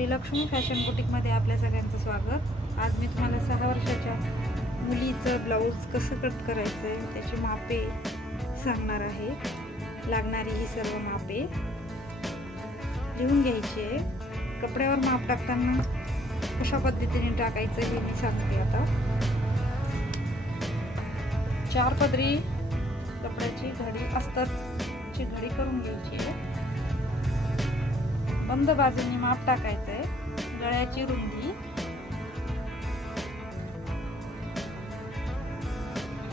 Sreelakshmi fashion बुटीकमध्ये आपल्या सगळ्यांचं स्वागत. आज मी तुम्हाला सहा वर्षाच्या मुलीचं ब्लाऊज कसं कट करायचं आहे त्याची मापे सांगणार आहे. लागणारी ही सर्व मापे लिहून घ्यायची आहे. कपड्यावर माप टाकताना कशा पद्धतीने टाकायचं हे मी सांगते आता. चार पदरी कपड्याची घडी असतात घडी करून घ्यायची आहे. बंद बाजूंनी माप टाकायचं आहे गळ्याची रुंदी.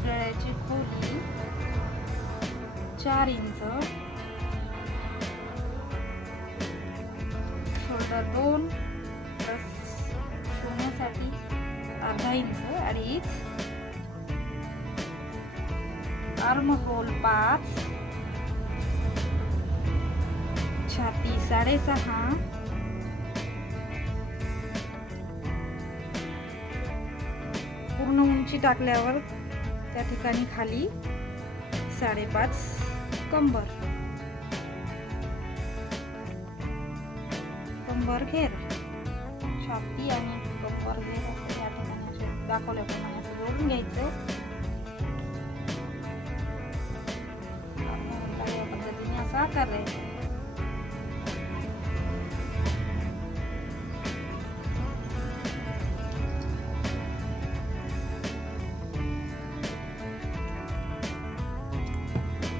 गळ्याची खोली. चार इंच. शोल्डर दोन. प्लस शोण्यासाठी अर्धा इंच अडीच आर्म होल पाच. छाती साडेसहा पूर्ण उंची टाकल्यावर त्या ठिकाणी खाली साडेपाच कंबर. कंबर घेर. छाती आणि कंबर घेर असं या ठिकाणी दाखवल्याप्रमाणे असं जोडून घ्यायचं. या पद्धतीने असा करायचं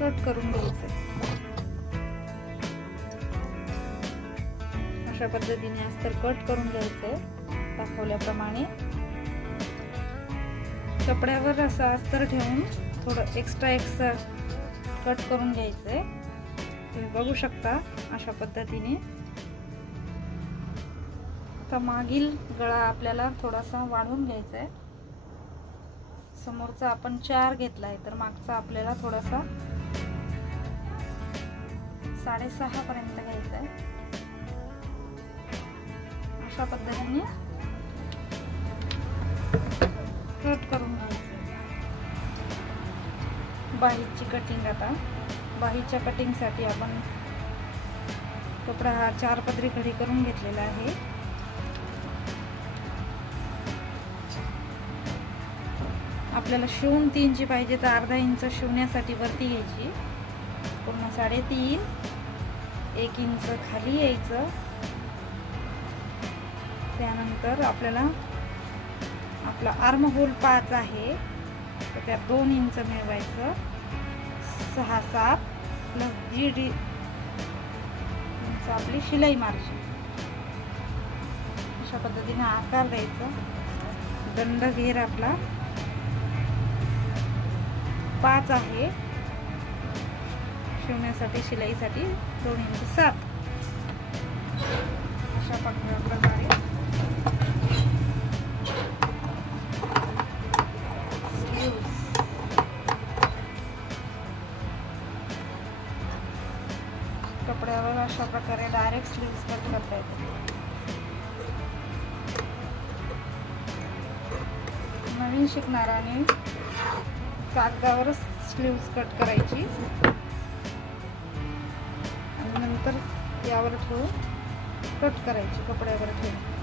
कट करून घ्यायचं. अशा पद्धतीने अस्तर कट करून घ्यायचंय दाखवल्याप्रमाणे. कपड्यावर असं अस्तर ठेवून थोडं एक्स्ट्रा एक्स्ट्रा कट करून घ्यायचंय तुम्ही बघू शकता अशा पद्धतीने. आता मागील गळा आपल्याला थोडासा वाढवून घ्यायचा आहे. समोरचा आपण चार घेतला आहे तर मागचा आपल्याला थोडासा साडेसहापर्यंत घ्यायचं आहे अशा पद्धतीने कट करून घ्यायचं. बाहीची कटिंग आता. बाहीच्या कटिंगसाठी आपण कपडा हा चार पदरी घडी करून घेतलेला आहे. आपल्याला शिवून तीनची पाहिजे तर अर्धा इंच शिवण्यासाठी वरती घ्यायची. पूर्ण साडेतीन. एक इंच खाली यायचं. त्यानंतर आपल्याला आपला आर्म होल पाच आहे. तर त्यात दोन इंच मिळवायचं. सहा सात प्लस दीड इंच आपली शिलाई मारची अशा पद्धतीने आकार द्यायचा. दंड घेर आपला पाच आहे. शिवण्यासाठी शिलाईसाठी दोन इंच सात. अशा प्रकारे कपड्यावर अशा प्रकारे डायरेक्ट स्लीव्स कट करता येते नवीन शिकणाराने कागदावरच स्लीव्स कट करायची. यावर ठेवून कट करायची कपड्यावर ठेवून.